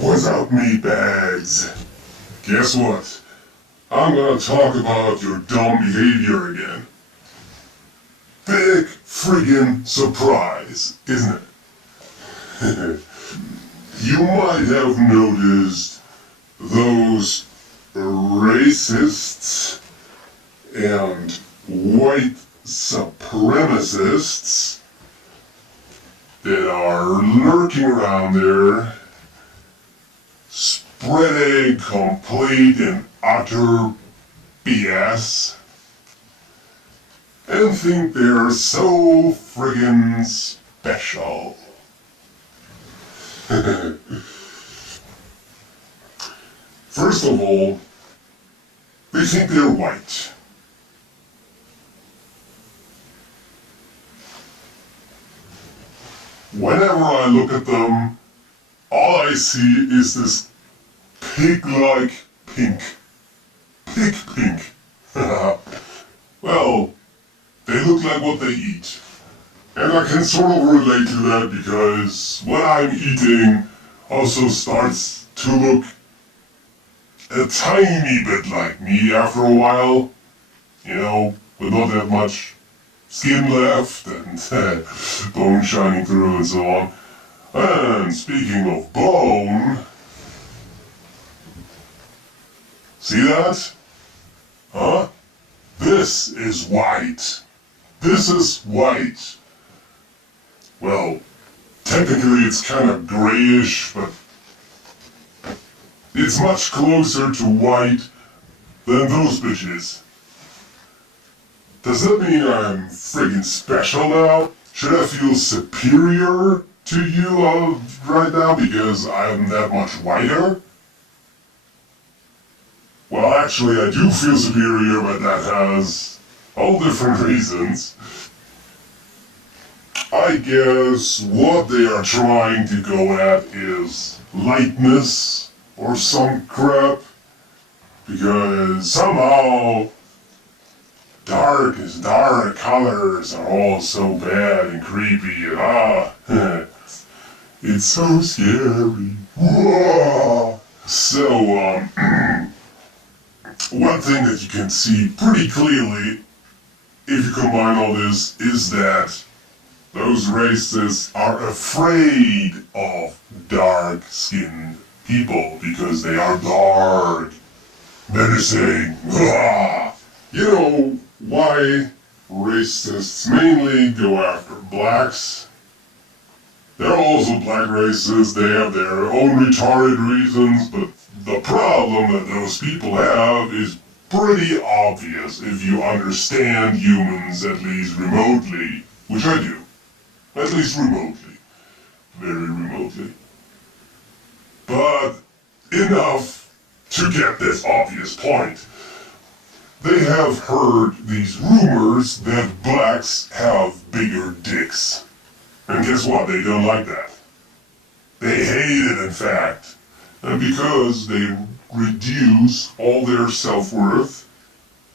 What's up, meatbags? Guess what? I'm gonna talk about your dumb behavior again. Big friggin' surprise, isn't it? You might have noticed those racists and white supremacists that are lurking around there, spreading complete and utter BS, and think they're so friggin' special. First of all, they think they're white. Whenever I look at them, all I see is this pig-like pink. Pig pink. Well, they look like what they eat. And I can sort of relate to that because what I'm eating also starts to look a tiny bit like me after a while. You know, with not that much skin left and bone shining through and so on. And speaking of bone, see that? Huh? This is white. This is white. Well, technically it's kind of grayish, but it's much closer to white than those bitches. Does that mean I'm friggin' special now? Should I feel superior to you right now because I'm that much whiter? Well, actually I do feel superior, but that has all different reasons. I guess what they are trying to go at is lightness or some crap, because somehow dark colors are all so bad and creepy and it's so scary. Whoa. So, one thing that you can see pretty clearly if you combine all this is that those races are afraid of dark-skinned people because they are dark, menacing. You know why racists mainly go after blacks? There are also black racists, they have their own retarded reasons, but the problem that those people have is pretty obvious if you understand humans at least remotely, which I do. At least remotely. Very remotely. But enough to get this obvious point. They have heard these rumors that blacks have bigger dicks. And guess what? They don't like that. They hate it, in fact. And because they reduce all their self-worth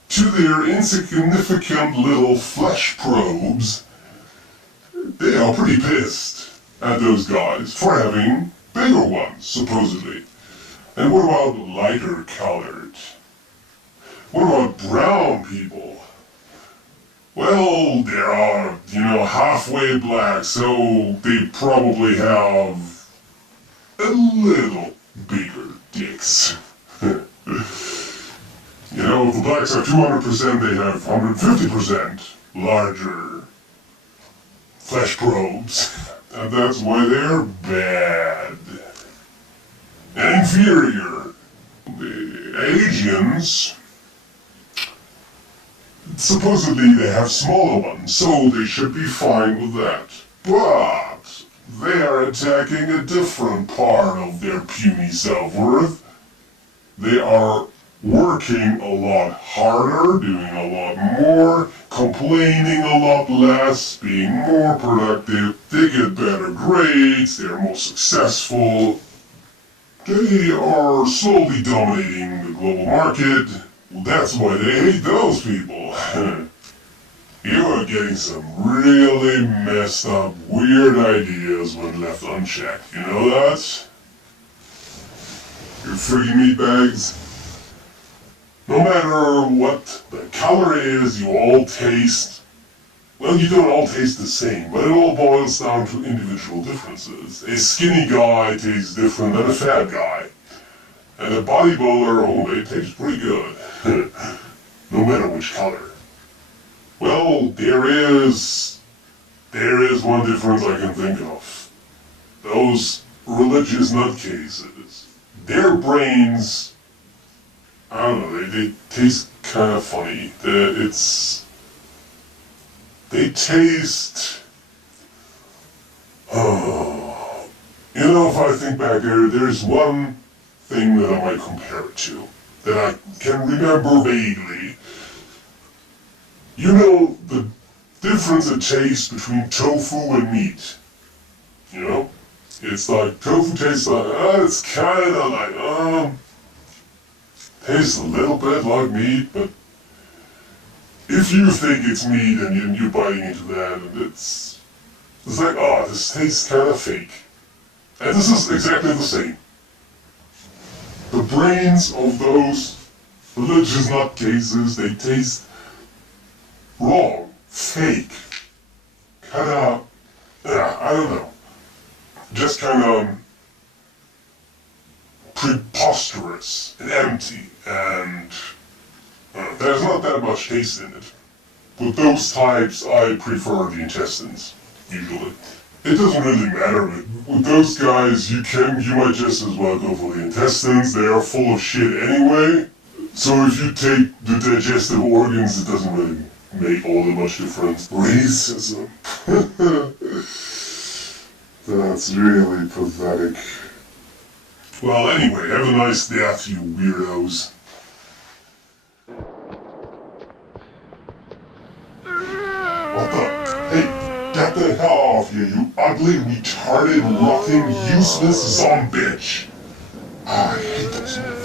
to their insignificant little flesh probes, they are pretty pissed at those guys for having bigger ones, supposedly. And what about lighter colored? What about brown people? Well, they are, halfway black, so they probably have a little bigger dicks. If the blacks are 200%, they have 150% larger flesh probes. And that's why they're bad. And inferior. The Asians, supposedly they have smaller ones, so they should be fine with that. But they are attacking a different part of their puny self-worth. They are working a lot harder, doing a lot more, complaining a lot less, being more productive. They get better grades, they're more successful. They are slowly dominating the global market. That's why they hate those people. You are getting some really messed up, weird ideas when left unchecked. You know that? You freaking meatbags. No matter what the color is, you all taste... Well, you don't all taste the same, but it all boils down to individual differences. A skinny guy tastes different than a fat guy. And a bodybuilder, oh, they taste pretty good. No matter which color. Well, there is one difference I can think of. Those religious nutcases. Their brains, I don't know, they taste kind of funny. They taste, if I think back there's one thing that I might compare it to, that I can remember vaguely. You know the difference in taste between tofu and meat, you know? It's like, tofu tastes like, it's kinda like, tastes a little bit like meat, but if you think it's meat and you're biting into that, and it's like, this tastes kinda fake. And this is exactly the same. The brains of those religious nutcases, they taste wrong, fake, kinda, I don't know, just kinda preposterous and empty, and there's not that much taste in it. With those types, I prefer the intestines, usually. It doesn't really matter, but with those guys, you might just as well go for the intestines. They are full of shit anyway. So if you take the digestive organs, it doesn't really make all that much difference. Racism. That's really pathetic. Well, anyway, have a nice death, you weirdos. What the? Hey, get the hell off here, you ugly, retarded, rotting, useless zombie bitch. I hate those motherfuckers.